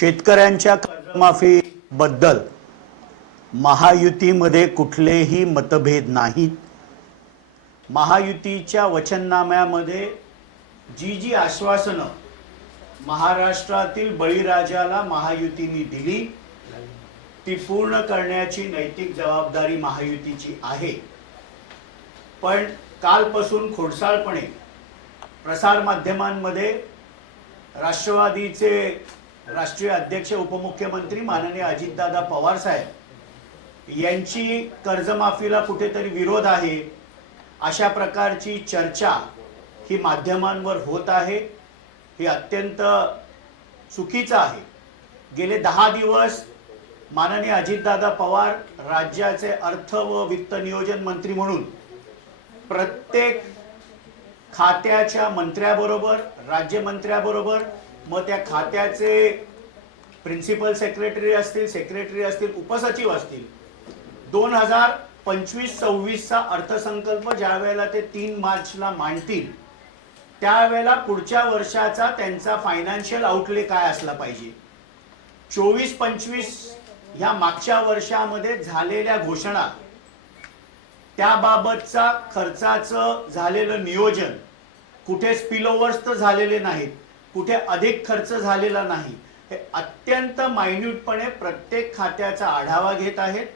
शेतकऱ्यांच्या कर्जमाफीबद्दल महायुतीमध्ये कुठलेही मतभेद नाहीत. महायुतीच्या वचननाम्यामध्ये जी जी आश्वासनं महाराष्ट्रातील बळीराजाला महायुतीने दिली ती पूर्ण करण्याची नैतिक जबाबदारी महायुतीची आहे. पण कालपासून खोडसाळपणे प्रसारमाध्यमांमध्ये राष्ट्रवादीचे राष्ट्रीय अध्यक्ष उपमुख्यमंत्री माननीय अजितदादा पवार साहेब यांची कर्जमाफीला कुठेतरी विरोध आहे अशा प्रकारची चर्चा ही माध्यमांवर होत आहे हे अत्यंत चुकीचं आहे. गेले दहा दिवस माननीय अजितदादा पवार राज्याचे अर्थ व वित्त नियोजन मंत्री म्हणून प्रत्येक खात्याच्या मंत्र्याबरोबर राज्यमंत्र्याबरोबर मग त्या खात्याचे प्रिन्सिपल सेक्रेटरी असतील सेक्रेटरी असतील उपसचिव असतील. दोन हजार पंचवीस सव्वीसचा अर्थसंकल्प ज्या वेळेला ते तीन मार्चला मांडतील त्यावेळेला पुढच्या वर्षाचा त्यांचा फायनान्शियल आउटले काय असला पाहिजे? चोवीस पंचवीस ह्या मागच्या वर्षामध्ये झालेल्या घोषणा त्याबाबतचा खर्चाचं झालेलं नियोजन कुठे स्पिलओव्हर्स तर झालेले नाहीत. कुठे अधिक खर्च झालेला नाही. हे अत्यंत मायन्यूटपणे प्रत्येक खात्याचा आढावा घेत आहेत.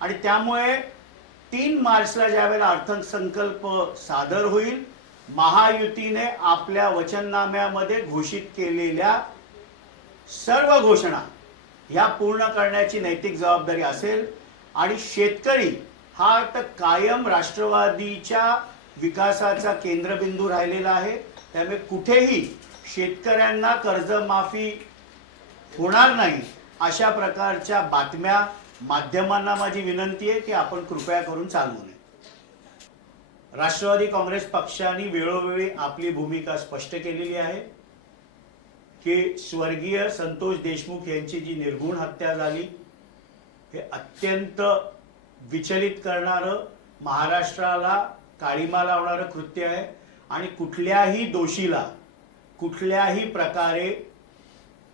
आणि त्यामुळे तीन मार्चला ज्यावेळेला अर्थसंकल्प सादर होईल महायुतीने आपल्या वचननाम्यामध्ये घोषित केलेल्या सर्व घोषणा ह्या पूर्ण करण्याची नैतिक जबाबदारी असेल. आणि शेतकरी हा तर कायम राष्ट्रवादीच्या विकासाचा केंद्रबिंदू राहिलेला आहे. त्यामुळे कुठेही शेतकऱ्यांना कर्जमाफी होणार नाही अशा प्रकारच्या बातम्या माध्यमांना माझी विनंती आहे की आपण कृपया करून चालवू नये. राष्ट्रवादी काँग्रेस पक्षाने वेळोवेळी आपली भूमिका स्पष्ट केलेली आहे की स्वर्गीय संतोष देशमुख यांची जी निर्गुण हत्या झाली हे अत्यंत विचलित करणारं महाराष्ट्राला काळीमा लावणारं कृत्य आहे आणि कुठल्याही दोषीला कुठल्याही प्रकारे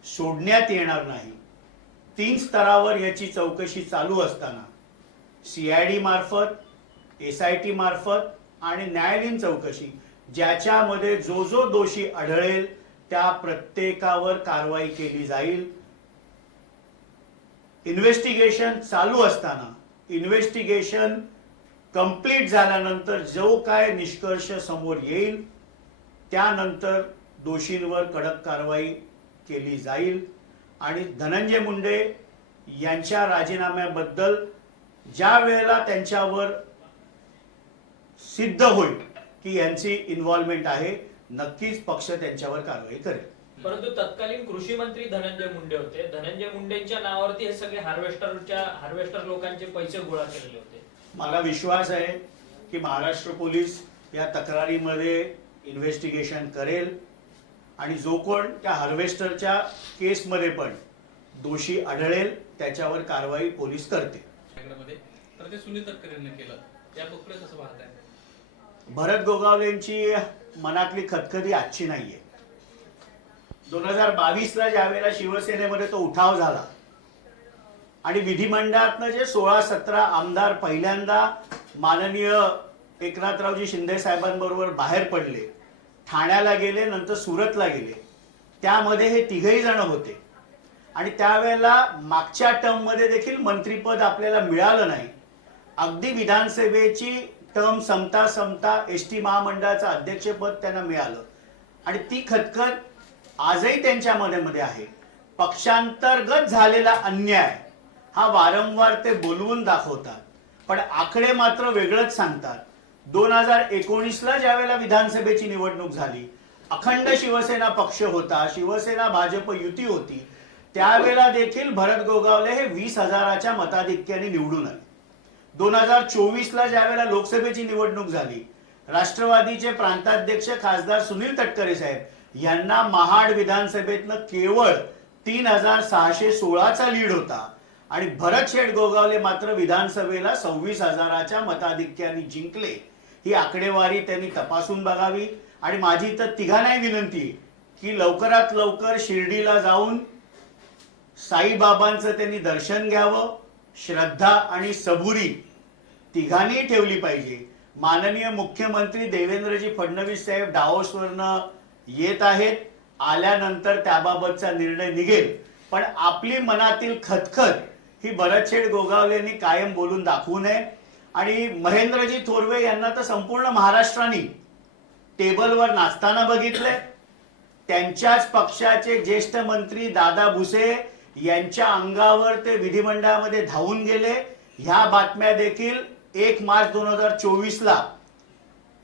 सोडण्यात येणार नाही. तीन स्तरावर याची चौकशी चालू असताना सी आय डी मार्फत एस आय टी मार्फत आणि न्यायालयीन चौकशी ज्याच्यामध्ये जो जो दोषी आढळेल त्या प्रत्येकावर कारवाई केली जाईल. इन्व्हेस्टिगेशन चालू असताना इन्व्हेस्टिगेशन कंप्लीट झाल्यानंतर जो काय निष्कर्ष समोर येईल त्यानंतर दोषींवर कडक कारवाई केली जाईल. आणि धनंजय मुंडे यांच्या राजीनाम्याबद्दल ज्या वेळेला त्यांच्यावर सिद्ध होईल की यांची इन्व्हॉल्वमेंट आहे नक्कीच पक्ष त्यांच्यावर कारवाई करेल. परंतु तत्कालीन कृषी मंत्री धनंजय मुंडे होते. धनंजय मुंडेंच्या नावावरती हे सगळे हार्वेस्टरच्या हार्वेस्टर लोकांचे पैसे गोळा केलेले होते. मला विश्वास आहे की महाराष्ट्र पोलीस या तक्रारीमध्ये इन्व्हेस्टिगेशन करेल. आणि जो कोण त्या हार्वेस्टरच्या केसमध्ये पण दोषी आढळेल त्याच्यावर कारवाई पोलीस करते. तर ते सुनील तटकरेंनी केलं. त्या बघकडे कसं पाहताय? भरत गोगावलेंची मनातली खतखती आजची नाहीये. दोन हजार बावीसला ज्यावेळेला शिवसेनेमध्ये तो उठाव झाला आणि विधिमंडळातनं जे सोळा सतरा आमदार पहिल्यांदा माननीय एकनाथरावजी शिंदे साहेबांबरोबर बाहेर पडले ठाण्याला गेले नंतर सुरतला गेले. त्यामध्ये हे तिघही जण होते. आणि त्यावेळेला मागच्या टर्ममध्ये देखील मंत्रीपद आपल्याला मिळालं नाही. अगदी विधानसभेची टर्म संपता संपता एस टी महामंडळाचं अध्यक्षपद त्यांना मिळालं. आणि ती खतखत आजही त्यांच्यामध्ये मध्ये आहे. पक्षांतर्गत झालेला अन्याय हा वारंवार ते बोलवून दाखवतात. पण आकडे मात्र वेगळंच सांगतात. दोन हजार एकोणीसला ज्यावेळेला विधानसभेची निवडणूक झाली अखंड शिवसेना पक्ष होता शिवसेना भाजप युती होती त्यावेळेला देखील भरत गोगावले हे वीस हजाराच्या मताधिक्याने निवडून आले. दोन हजार चोवीसला ज्यावेळेला लोकसभेची निवडणूक झाली राष्ट्रवादीचे प्रांताध्यक्ष खासदार सुनील तटकरे साहेब यांना महाड विधानसभेतनं केवळ तीन हजार सहाशे सोळाचा लीड होता. आणि भरत शेठ गोगावले मात्र विधानसभेला सव्वीस हजाराच्या मताधिक्याने जिंकले. ही आकडेवारी त्यांनी तपासून बघावी. आणि माझी तर तिघांनाही विनंती की लवकरात लवकर शिर्डीला जाऊन साईबाबांचं त्यांनी दर्शन घ्यावं. श्रद्धा आणि सबुरी तिघांनी ठेवली पाहिजे. माननीय मुख्यमंत्री देवेंद्रजी फडणवीस साहेब डाओसवरनं येत आहेत. आल्यानंतर त्याबाबतचा निर्णय निघेल. पण आपली मनातील खतखत ही भरतशेठ गोगावलेंनी कायम बोलून दाखवू नये. आणि महेंद्रजी थोरवे यांना तर संपूर्ण महाराष्ट्राने टेबलवर नाचताना बघितलंय. त्यांच्याच पक्षाचे ज्येष्ठ मंत्री दादा भुसे यांच्या अंगावर ते विधिमंडळामध्ये धावून गेले. ह्या बातम्या देखील एक मार्च दोन हजार चोवीसला.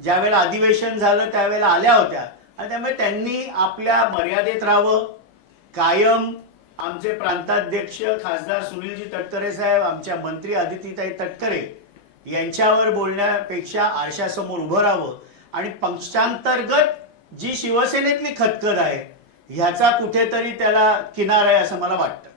ज्यावेळेला अधिवेशन झालं त्यावेळेला आल्या होत्या. आणि त्यामुळे त्यांनी आपल्या मर्यादेत राहावं. कायम आमचे प्रांताध्यक्ष खासदार सुनीलजी तटकरे साहेब आमच्या मंत्री आदितीताई तटकरे यांच्यावर बोलण्यापेक्षा आरशासमोर उभं राहावं आणि पक्षांतर्गत जी शिवसेनेतली खतखत आहे ह्याचा कुठेतरी त्याला किनार आहे असं मला वाटतं.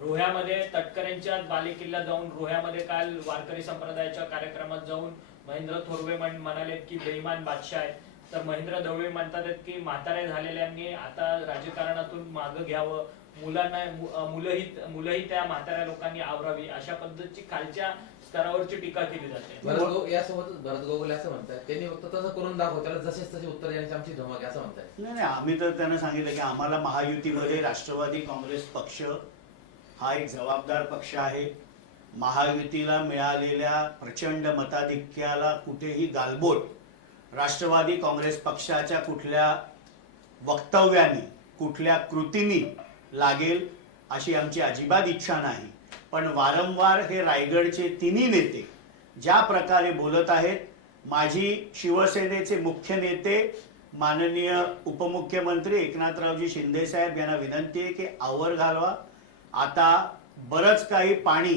रोह्यामध्ये तटकरेंच्या बालेकिल्ला जाऊन रोह्यामध्ये काल वारकरी संप्रदायाच्या कार्यक्रमात जाऊन महेंद्र थोरवे म्हण- म्हणाले की बेईमान बादशाह आहे तर महेंद्र दवळे म्हणतात आहेत की म्हातारे झालेल्यांनी आता राजकारणातून मागं घ्यावं. मुलांना मुलंही मुलंही त्या म्हाताऱ्या लोकांनी आवरावी अशा पद्धतीची खालच्या स्तरावरची टीका केली जाते. भरत गो यासोबतच भरत गोगले असं म्हणतात. त्यांनी फक्त तसं करून दाखव त्याला जसेच तसे उत्तर द्यायची आमची धमक आहे असं म्हणतात. नाही नाही आम्ही तर त्यांना सांगितलं की आम्हाला महायुतीमध्ये राष्ट्रवादी काँग्रेस पक्ष हा एक जबाबदार पक्ष आहे. महायुतीला मिळालेल्या प्रचंड मताधिक्याला कुठेही गालबोट राष्ट्रवादी काँग्रेस पक्षाच्या कुठल्या वक्तव्यानी कुठल्या कृतीनी लागेल अशी आमची अजिबात इच्छा नाही. पण वारंवार हे रायगडचे तिन्ही नेते ज्या प्रकारे बोलत आहेत माझी शिवसेनेचे मुख्य नेते माननीय उपमुख्यमंत्री एकनाथरावजी शिंदेसाहेब यांना विनंती आहे की आवर घालवा. आता बरंच काही पाणी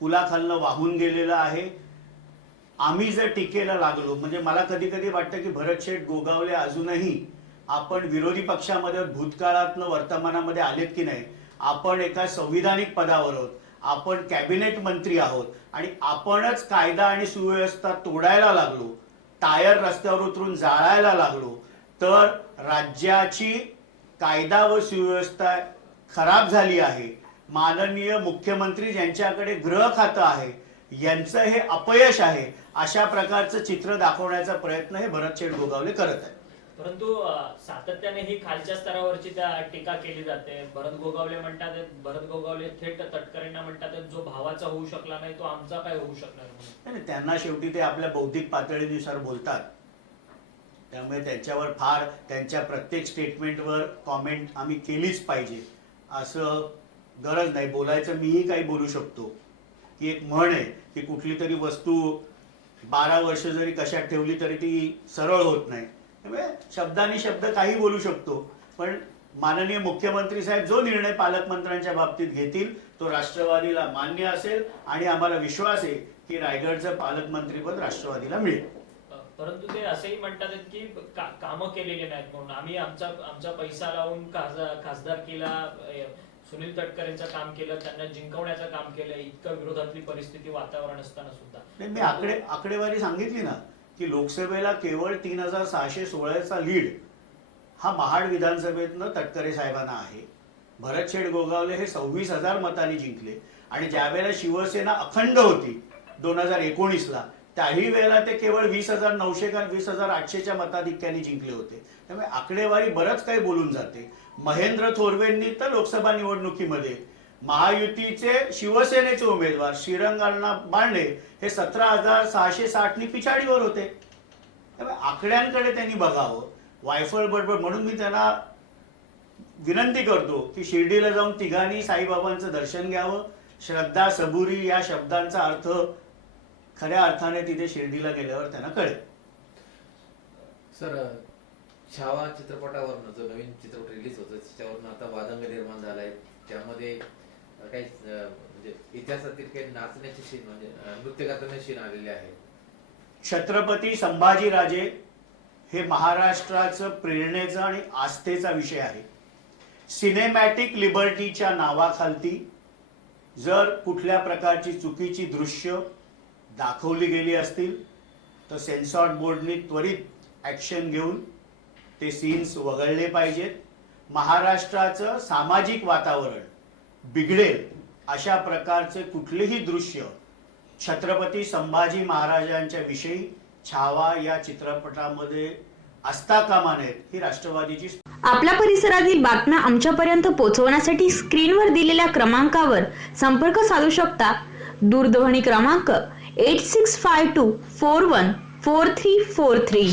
पुलाखालनं वाहून गेलेलं आहे. आम्ही जर टीकेला लागलो म्हणजे मला कधी कधी वाटतं की भरतशेठ गोगावले अजूनही आपण विरोधी पक्षामध्ये भूतकाळातलं वर्तमानामध्ये आलेत की नाही आपण एका संविधानिक पदावर आहोत आपण कॅबिनेट मंत्री आहोत आणि आपणच कायदा आणि सुव्यवस्था तोडायला लागलो टायर रस्त्यावर उतरून जाळायला लागलो तर राज्याची कायदा व सुव्यवस्था खराब झाली आहे. माननीय मुख्यमंत्री ज्यांच्याकडे गृह खातं आहे यांचं हे अपयश आहे अशा प्रकारचं चित्र दाखवण्याचा प्रयत्न हे भरतशेठ गोगावले करत आहेत. परंतु सातत्याने ही खालच्या स्तरावरची त्या टीका केली जाते. भरत गोगावले म्हणतात भरत गोगावले थेट तटकरेंना म्हणतात जो भावाचा होऊ शकला नाही तो आमचा काय होऊ शकणार नाही, त्यांना शेवटी ते आपल्या बौद्धिक पातळीनुसार बोलतात. त्यामुळे त्यांच्यावर फार त्यांच्या प्रत्येक स्टेटमेंटवर कॉमेंट आम्ही केलीच पाहिजे. असं गरज नाही. बोलायचं मीही काही बोलू शकतो. की एक म्हण आहे. की कुठली तरी वस्तू बारा वर्ष जरी कशात ठेवली तरी ती सरळ होत नाही. त्यामुळे शब्दानी शब्द काही बोलू शकतो पण माननीय मुख्यमंत्री साहेब जो निर्णय पालकमंत्र्यांच्या बाबतीत घेतील तो राष्ट्रवादीला मान्य असेल आणि आम्हाला विश्वास आहे की रायगडचं पालकमंत्रीपद राष्ट्रवादीला मिळेल. परंतु ते असंही म्हणतात की का- कामं केलेली नाहीत म्हणून. आम्ही आमचा आमचा पैसा लावून खासदार खासदारकीला सुनील तटकरेंचं काम केलं त्यांना जिंकवण्याचं काम केलं इतकं विरोधातली परिस्थिती वातावरण असताना सुद्धा. मी आकडे आकडेवारी सांगितली ना की लोकसभेला केवळ तीन हजार सहाशे सोळाचा लीड हा महाड विधानसभेतनं तटकरे साहेबांना आहे. भरत भरतशेठ गोगावले हे सव्वीस हजार मतांनी जिंकले. आणि ज्यावेळेला शिवसेना अखंड होती दोन हजार एकोणीसला त्याही वेळेला ते केवळ वीस हजार नऊशे का वीस हजार आठशेच्या मताधिक्याने जिंकले होते. त्यामुळे आकडेवारी बरंच काही बोलून जाते. महेंद्र थोरवेंनी तर लोकसभा निवडणुकीमध्ये महायुतीचे शिवसेनेचे उमेदवार श्रीरंगांना बांडे हे सतरा हजार सहाशे साठनी पिछाडीवर होते. त्यामुळे आकड्यांकडे त्यांनी बघावं. वायफळ बडबड म्हणून मी त्यांना विनंती करतो की शिर्डीला जाऊन तिघांनी साईबाबांचं दर्शन घ्यावं. श्रद्धा सबुरी या शब्दांचा अर्थ खऱ्या अर्थाने तिथे शिर्डीला गेल्यावर त्यांना कळेल. सर छावा चित्रपटावरनं जो नवीन चित्रपट रिलीज होतो त्याच्यावरनं आता वादंग निर्माण झालाय. त्यामध्ये काही म्हणजे इतिहासातील काही नाचण्याचे सीन म्हणजे नृत्य करताना सीन आलेले आहे छत्रपती संभाजीराजे हे महाराष्ट्राचं प्रेरणेचा आणि आस्थेचा विषय आहे. सिनेमॅटिक लिबर्टीच्या नावाखालती जर कुठल्या प्रकारची चुकीची दृश्य दाखवली गेली असतील तर सेन्सॉर बोर्डने त्वरित ॲक्शन घेऊन ते सीन्स वगळले पाहिजेत. महाराष्ट्राचं सामाजिक वातावरण बिघडेल अशा प्रकारचे कुठलेही दृश्य छत्रपती संभाजी महाराजांच्या विषयी छावा या चित्रपटामध्ये असता कामा नयेत ही राष्ट्रवादीची आपल्या परिसरातील बातम्या आमच्यापर्यंत पोहोचवण्यासाठी स्क्रीनवर दिलेल्या क्रमांकावर संपर्क साधू शकता. दूरध्वनी क्रमांक eight six five two four one four three four three